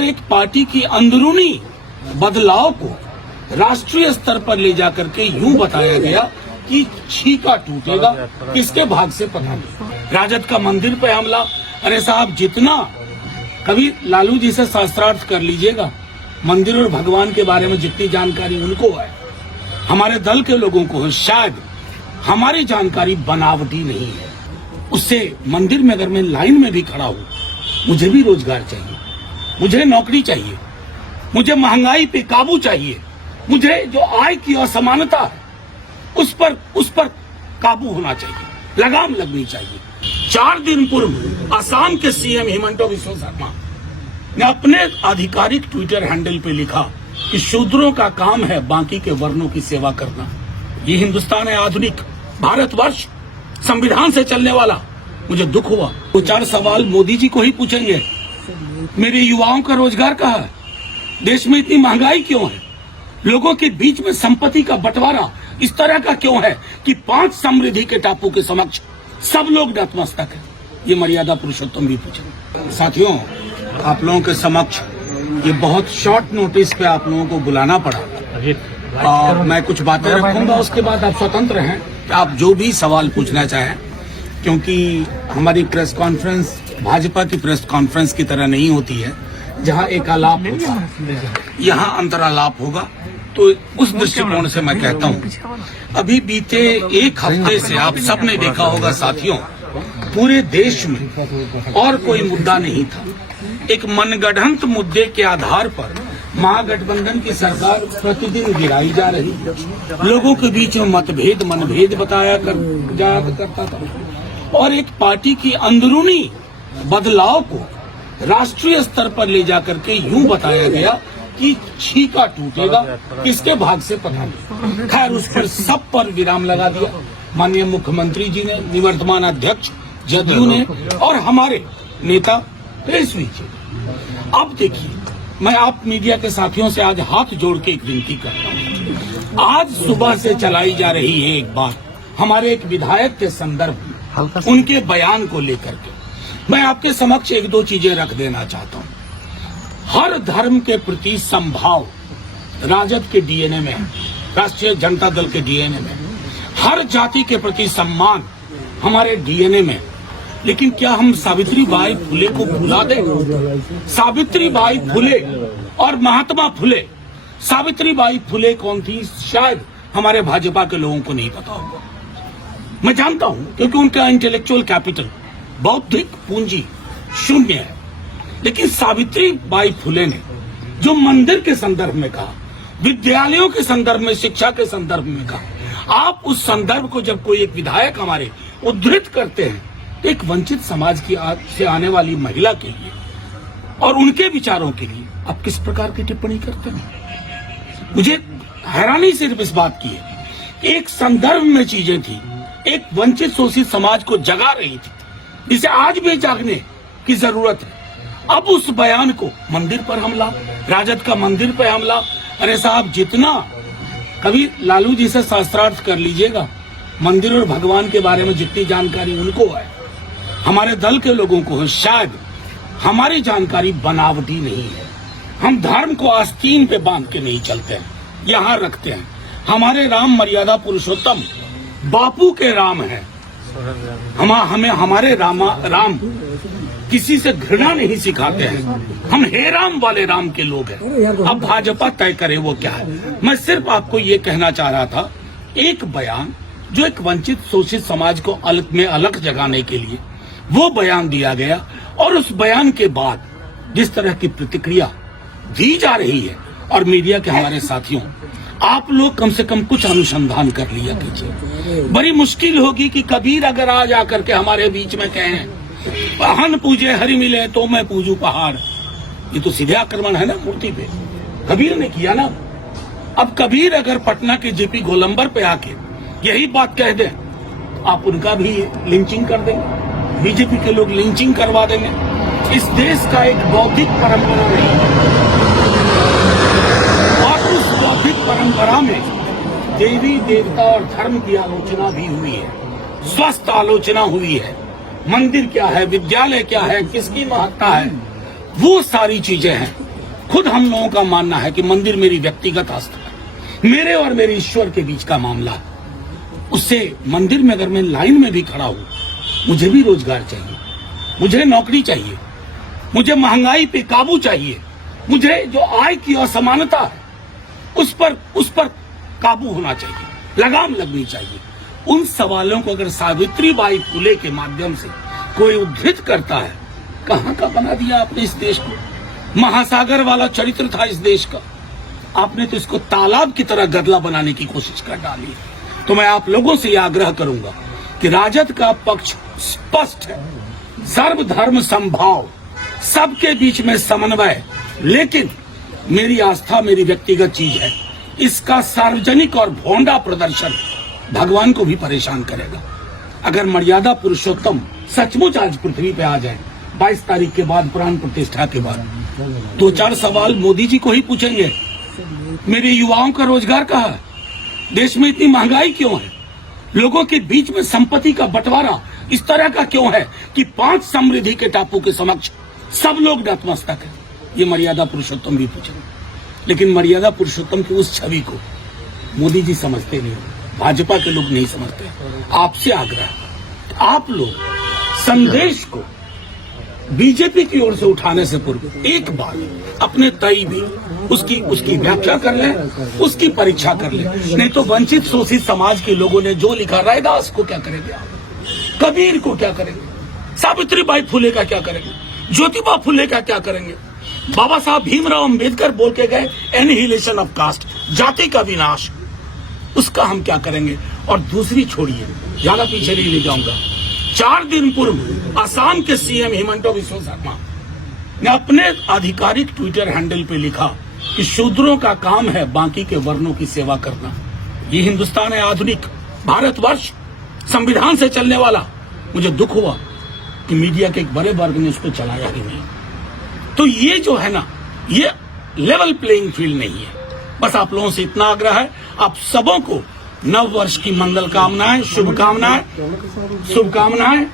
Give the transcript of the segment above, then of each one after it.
और एक पार्टी की अंदरूनी बदलाव को राष्ट्रीय स्तर पर ले जाकर के यूं बताया गया कि छीका टूटेगा, किसके भाग से पता नहीं। राजद का मंदिर पे हमला, अरे साहब जितना कभी लालू जी से शास्त्रार्थ कर लीजिएगा, मंदिर और भगवान के बारे में जितनी जानकारी उनको है, हमारे दल के लोगों को है, शायद हमारी जानकारी बनावटी नहीं है। उससे मंदिर में अगर मैं लाइन में भी खड़ा हूँ, मुझे भी रोजगार चाहिए, मुझे नौकरी चाहिए, मुझे महंगाई पे काबू चाहिए, मुझे जो आय की असमानता है उस पर काबू होना चाहिए, लगाम लगनी चाहिए। 4 दिन पूर्व असम के सीएम हिमंता बिस्वा शर्मा ने अपने आधिकारिक ट्विटर हैंडल पे लिखा कि शूद्रों का काम है बाकी के वर्णों की सेवा करना। ये हिंदुस्तान है आधुनिक भारतवर्ष, संविधान से चलने वाला। मुझे दुख हुआ। 2-4 सवाल मोदी जी को ही पूछेंगे, मेरे युवाओं का रोजगार कहाँ है, देश में इतनी महंगाई क्यों है, लोगों के बीच में संपत्ति का बंटवारा इस तरह का क्यों है कि 5 समृद्धि के टापू के समक्ष सब लोग नतमस्तक है। ये मर्यादा पुरुषोत्तम भी पूछे। साथियों, आप लोगों के समक्ष ये बहुत शॉर्ट नोटिस पे आप लोगों को बुलाना पड़ा और मैं कुछ बातें रखूंगा, उसके बाद आप स्वतंत्र हैं कि आप जो भी सवाल पूछना चाहें, क्योंकि हमारी प्रेस कॉन्फ्रेंस भाजपा की प्रेस कॉन्फ्रेंस की तरह नहीं होती है जहां एक आलाप होगा, यहाँ अंतरालाप होगा। तो उस दृष्टिकोण से मैं कहता हूँ, अभी बीते 1 हफ्ते से आप सबने देखा होगा साथियों, पूरे देश में और कोई मुद्दा नहीं था। एक मनगढ़ंत मुद्दे के आधार पर महागठबंधन की सरकार प्रतिदिन गिराई जा रही, लोगों के बीच में मतभेद मनभेद बताया करता था और एक पार्टी की अंदरूनी बदलाव को राष्ट्रीय स्तर पर ले जाकर के यूं बताया गया कि छीका टूटेगा, किसके भाग से पता नहीं। खैर, उस पर सब पर विराम लगा दिया माननीय मुख्यमंत्री जी ने, निवर्तमान अध्यक्ष जदयू ने और हमारे नेता तेजस्वी जी। अब देखिए, मैं आप मीडिया के साथियों से आज हाथ जोड़ के एक विनती करता हूँ। आज सुबह से चलाई जा रही है एक बात हमारे एक विधायक के संदर्भ में, उनके बयान को लेकर के मैं आपके समक्ष 1-2 चीजें रख देना चाहता हूँ। हर धर्म के प्रति समभाव राजद के डीएनए में है, राष्ट्रीय जनता दल के डीएनए में। हर जाति के प्रति सम्मान हमारे डीएनए में। लेकिन क्या हम सावित्री बाई फुले को भुला दें? सावित्री बाई फुले और महात्मा फुले, सावित्री बाई फुले कौन थी, शायद हमारे भाजपा के लोगों को नहीं पता होगा। मैं जानता हूं क्योंकि उनका इंटेलेक्चुअल कैपिटल, बौद्धिक पूंजी शून्य है। लेकिन सावित्री बाई फुले ने जो मंदिर के संदर्भ में कहा, विद्यालयों के संदर्भ में, शिक्षा के संदर्भ में कहा, आप उस संदर्भ को जब कोई एक विधायक हमारे उद्धृत करते हैं तो एक वंचित समाज की से आने वाली महिला के लिए और उनके विचारों के लिए आप किस प्रकार की टिप्पणी करते हैं? मुझे हैरानी सिर्फ इस बात की है कि एक संदर्भ में चीजें थी, एक वंचित शोषित समाज को जगा रही थी, जिसे आज भी जागने की जरूरत है। अब उस बयान को, मंदिर पर हमला, राजद का मंदिर पर हमला, अरे साहब जितना कभी लालू जी से शास्त्रार्थ कर लीजिएगा, मंदिर और भगवान के बारे में जितनी जानकारी उनको है, हमारे दल के लोगों को है, शायद हमारी जानकारी बनावटी नहीं है। हम धर्म को आस्तीन पे बांध के नहीं चलते हैं, यहाँ रखते हैं। हमारे राम मर्यादा पुरुषोत्तम बापू के राम है। हमें हमारे राम किसी से घृणा नहीं सिखाते हैं। हम हे राम वाले राम के लोग हैं। अब भाजपा तय करे वो क्या है। मैं सिर्फ आपको ये कहना चाह रहा था, एक बयान जो एक वंचित शोषित समाज को अलग जगाने के लिए वो बयान दिया गया और उस बयान के बाद जिस तरह की प्रतिक्रिया दी जा रही है, और मीडिया के हमारे साथियों, आप लोग कम से कम कुछ अनुसंधान कर लिया कीजिए। बड़ी मुश्किल होगी कि कबीर अगर आज आकर के हमारे बीच में कहें हन पूजे हरि मिले तो मैं पूजू पहाड़, ये तो सीधे आक्रमण है ना मूर्ति पे। कबीर ने किया ना। अब कबीर अगर पटना के जेपी गोलंबर पे आके यही बात कह दें, आप उनका भी लिंचिंग कर देंगे, बीजेपी के लोग लिंचिंग करवा देंगे। इस देश का एक बौद्धिक परंपरा रही है और उस बौद्धिक परंपरा में देवी देवता और धर्म की आलोचना भी हुई है, स्वस्थ आलोचना हुई है। मंदिर क्या है, विद्यालय क्या है, किसकी महत्ता है, वो सारी चीजें हैं। खुद हम लोगों का मानना है कि मंदिर मेरी व्यक्तिगत आस्था है, मेरे और मेरे ईश्वर के बीच का मामला है। उससे मंदिर में अगर मैं लाइन में भी खड़ा हूं, मुझे भी रोजगार चाहिए, मुझे नौकरी चाहिए, मुझे महंगाई पे काबू चाहिए, मुझे जो आय की असमानता है उस पर काबू होना चाहिए, लगाम लगनी चाहिए। उन सवालों को अगर सावित्रीबाई फुले के माध्यम से कोई उद्धृत करता है, कहां का बना दिया आपने इस देश को। महासागर वाला चरित्र था इस देश का, आपने तो इसको तालाब की तरह गदला बनाने की कोशिश कर डाली। तो मैं आप लोगों से यह आग्रह करूंगा कि राजद का पक्ष स्पष्ट है, सर्वधर्म समभाव, सबके बीच में समन्वय, लेकिन मेरी आस्था मेरी व्यक्तिगत चीज है। इसका सार्वजनिक और भोंडा प्रदर्शन भगवान को भी परेशान करेगा। अगर मर्यादा पुरुषोत्तम सचमुच आज पृथ्वी पे आ जाए 22 तारीख के बाद, प्राण प्रतिष्ठा के बाद, 2-4 सवाल मोदी जी को ही पूछेंगे। मेरे युवाओं का रोजगार कहाँ है? देश में इतनी महंगाई क्यों है? लोगों के बीच में संपत्ति का बंटवारा इस तरह का क्यों है कि 5 समृद्धि के टापू के समक्ष सब लोग नतमस्तक है? ये मर्यादा पुरुषोत्तम भी पूछेंगे। लेकिन मर्यादा पुरुषोत्तम की उस छवि को मोदी जी समझते नहीं, भाजपा के लोग नहीं समझते। आपसे आग्रह, आप लोग संदेश को बीजेपी की ओर से उठाने से पूर्व एक बार अपने तय भी उसकी व्याख्या कर लें, उसकी परीक्षा कर लें। नहीं तो वंचित शोषित समाज के लोगों ने जो लिखा, रैदास को क्या करेंगे आप, कबीर को क्या करेंगे, सावित्रीबाई फुले का क्या करेंगे, ज्योतिबा फुले का क्या करेंगे, बाबा साहब भीमराव अंबेडकर बोल के गए एनिहिलेशन ऑफ कास्ट, जाति का विनाश, उसका हम क्या करेंगे। और दूसरी छोड़िए, ज्यादा पीछे नहीं ले जाऊंगा, 4 दिन पूर्व असम के सीएम हिमंत बिस्वा शर्मा ने अपने आधिकारिक ट्विटर हैंडल पे लिखा कि शूद्रों का काम है बाकी के वर्णों की सेवा करना। ये हिंदुस्तान है, आधुनिक भारतवर्ष, संविधान से चलने वाला। मुझे दुख हुआ कि मीडिया के एक बड़े वर्ग ने उसको चलाया ही नहीं। तो ये जो है ना, ये लेवल प्लेइंग फील्ड नहीं है। बस आप लोगों से इतना आग्रह है, आप सबों को नव वर्ष की मंगल कामनाएं, शुभकामनाएं।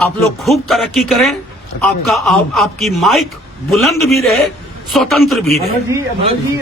आप लोग खूब तरक्की करें, आपकी माइक बुलंद भी रहे, स्वतंत्र भी रहे।